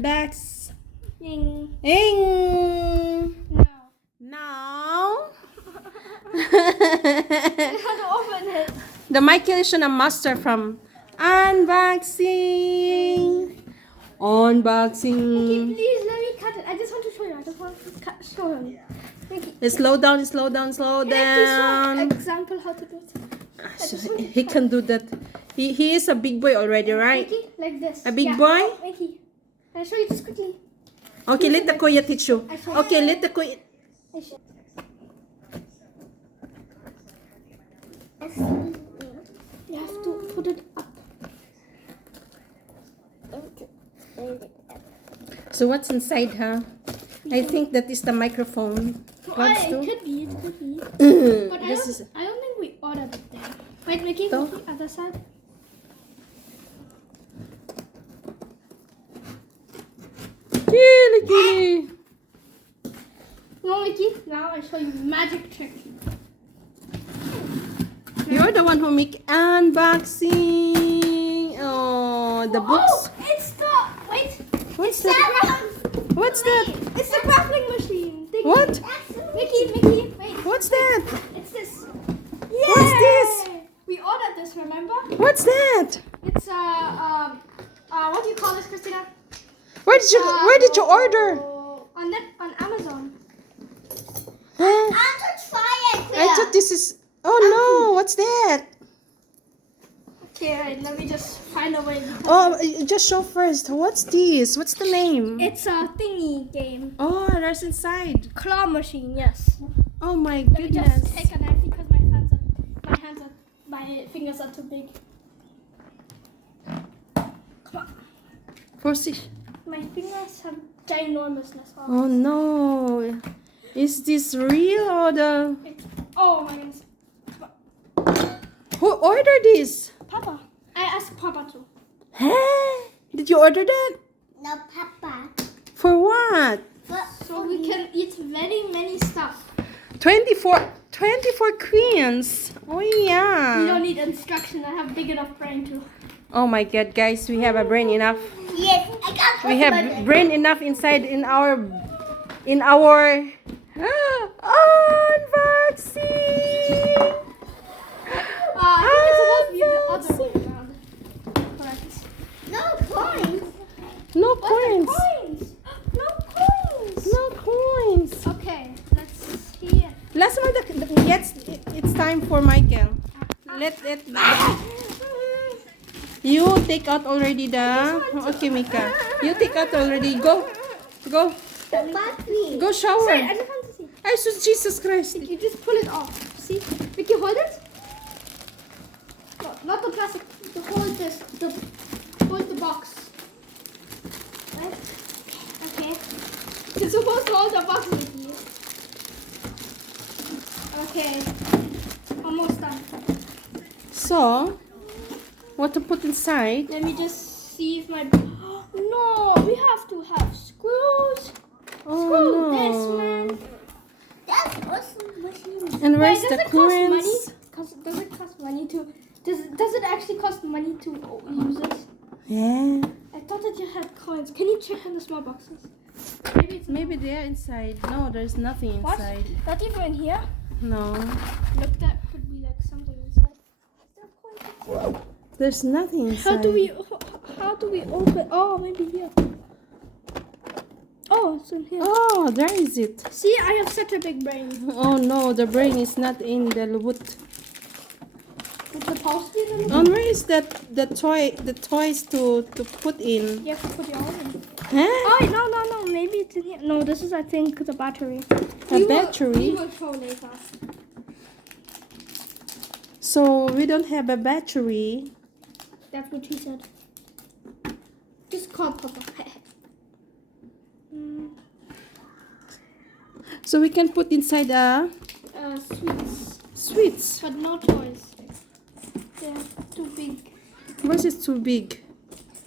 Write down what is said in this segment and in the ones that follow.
unbox. Ding. Ing. No. Now. I have to open it. The Michael is a master from unboxing. Unboxing. Please let me cut it. I just want to show you. I just want to show him. Slow down, slow down, slow down. Example how to do it. He can do that. He is a big boy already, right? Mickey, like this. A big boy? Mickey. I'll show you just quickly. Okay, let the kuya teach you. Okay, let the kuya. You have to put it up. So what's inside, huh? I think that is the microphone. What's It could be. It could be. But This I don't think we ordered it there. Wait, Mickey, So? Mickey, other side. Kitty. No, Mickey. Now I show you magic trick. You're the one who make unboxing. Oh, the books. Oh, it's the wait. What's it's that? What's that? It's the grappling machine. Thank What? you. Mickey, wait. What's that? It's this. What's this? We ordered this, remember? What's that? It's what do you call this, Christina? Where did you order? On Amazon. Huh? to try it. I thought this is. Oh no! What's that? Okay, right, let me just find a way. Oh, just show first. What's this? What's the name? It's a thingy game. Oh, there's inside. Claw machine, yes. Oh my Let me goodness. just take a knife because my fingers are too big. Come on. Proceed. My fingers have ginormousness. Oh no! Is this real or the? Oh my goodness. Who ordered this? Papa. I asked Papa to. Huh? Did you order that? No, Papa. For what? So we can eat very many stuff. 24 queens. Oh You yeah. don't need instruction. I have big enough brain to. Oh my god, guys, we have a brain enough. Yes, I got We have brain enough inside in our unboxing. I think it's supposed to be the other way around. Correct. no coins. No What coins. the coins? No coins. No coins. Okay, let's see it. Last one, yes, it's time for Michael. Let you take out already the. Okay, Mika. You take out already. Go. The battery. Go shower. Sorry, I just want to see. I said Jesus Christ. You just pull it off. See? Vicky, hold it. No, not the plastic. Hold this. Hold the box. Right? Okay. You're supposed to hold the box, Vicky. Okay. Almost done. So, what to put inside? Let me just see if my... No, we have to have screws. Screw this, Oh man. no. That's awesome machine. And where's Wait, the does it cost money? coins? Does it cost money to... Does it actually cost money to use this? Yeah. I thought that you had coins. Can you check in the small boxes? Maybe they're inside. No, there's nothing What? inside. Not even in here? No. Look, that could be like something inside. Is there coins? There's nothing inside. How do we open? Oh, maybe here. Oh, it's in here. Oh, there is it. See, I have such a big brain. Oh no, the brain is not in the wood. It's supposed to be in the And where is the toys to put in? You have to put your own in. Huh? Oh, no. Maybe it's in here. No, this is, I think, the battery. A battery? We will show later. So we don't have a battery. That's what he said. Just call Papa. So we can put inside sweets. But no toys. They're too big. What is too big?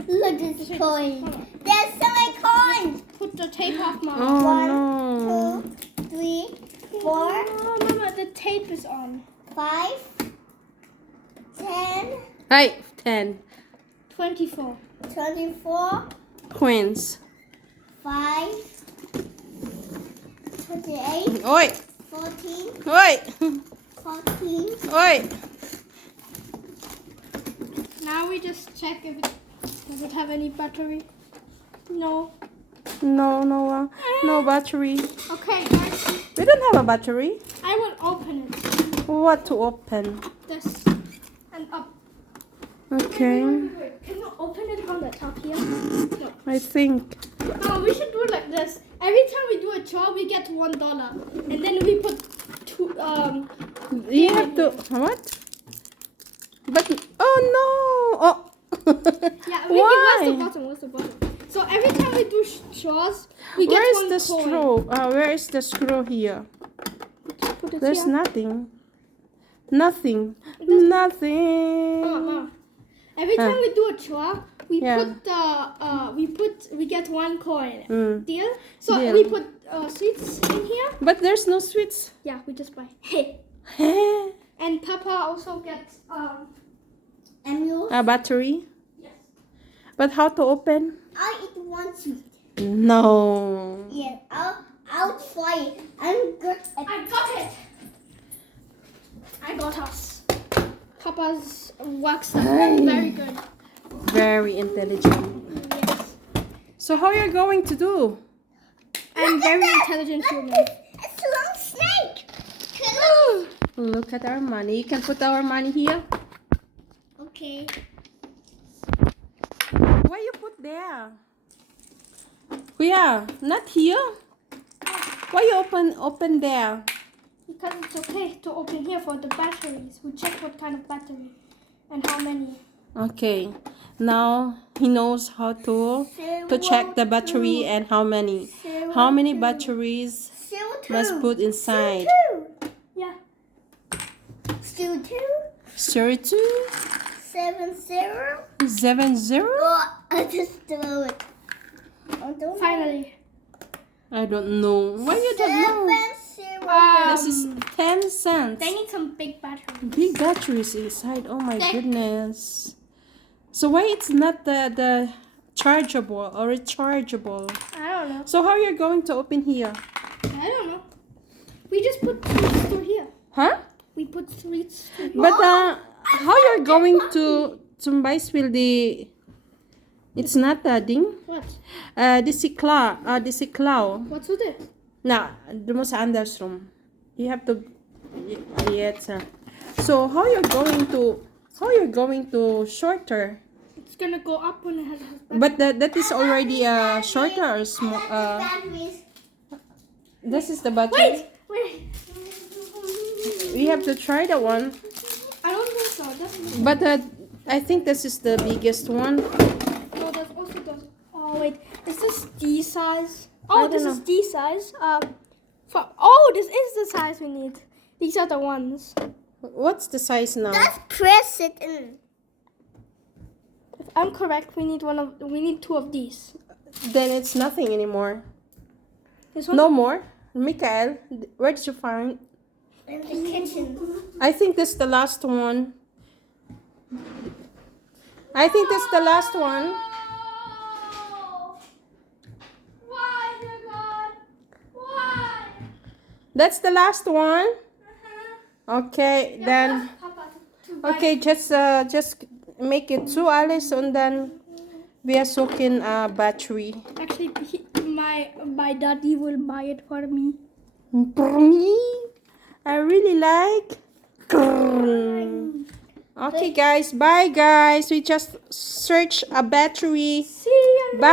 Look at this coin. There's so many coins. Put the tape off, Mama. Oh no. 1, 2, 3, 4, Oh, Mama, the tape is on. 5, 10, Hey, 10 24. 24, coins. 5, 28, Oi! 14, Oi! 14. Oi! Now we just check if it does it have any battery. No. No, Noah. No battery. Okay, guys. We don't have a battery. I will open it. What to open? This and up. Okay. Wait. Can you open it from the top here? No. I think. No, we should do it like this. Every time we do a chore, we get $1, and then we put two. You have to. What? But. Oh no! Oh. Yeah. Why? Where's the bottom? Where's the bottom? So every time we do chores, we get Where is one the coin. screw? Where is the screw here? Put it There's here. nothing. Nothing. doesn't- Nothing. Every time we do a chore, we Yeah. put we get one coin. Mm. Deal? So Deal. we put sweets in here. But there's no sweets. Yeah, we just buy. Hey. A And Papa also gets emerald. battery. Yes. But how to open? I'll eat one sweet. No. Yeah, I'll try it. I'm good at I got it. I got us. Papa's works are Hey. very good. Very intelligent. Yes. So how you're going to do? I'm very intelligent human. It's a long snake. Look at our money. You can put our money here. Okay. Why you put there? Yeah, not here. Why you open there? Because it's okay to open here for the batteries. We check what kind of battery and how many. Okay. Now he knows how to check the battery and how many. How many batteries must put inside? Yeah. Still 2, 32, 7, 0. 70? Oh, I just threw it. I don't Finally. I don't know. Why you don't know? 7, 0. This is 10 cents. They need some big batteries. Big batteries inside. Oh my Thick. goodness. So why it's not the chargeable or rechargeable? I don't know. So how you're going to open here? I don't know. We just put sweets through here. Huh? We put sweets through here. But how you're going to Baisville the it's not a ding. What? This is cloud. What's with it? Na, du musst andersrum. You have to jetzt. So how you're going to shorter? It's gonna go up when it has. But that is already shorter or small. Batteries. This is the battery. Wait. We have to try that one. I don't think so. That's But I think this is the biggest one. no. There's also those. Oh wait. Is this D size? I Oh, don't this know. is D size. This is the size we need. These are the ones. What's the size now? Just press it in. If I'm correct, we need 2 of these. Then it's nothing anymore. This one. No more. Mikael, where did you find? In the kitchen. I think this is the last one. I think that's the last one. Why, dear God? Why? That's the last one. Okay, then. Papa, to buy- Okay, just make it 2 Alice and then we are soaking battery. Actually, my daddy will buy it for me. For me, I really like. Okay, guys. Bye, guys. We just search a battery. See you. Bye.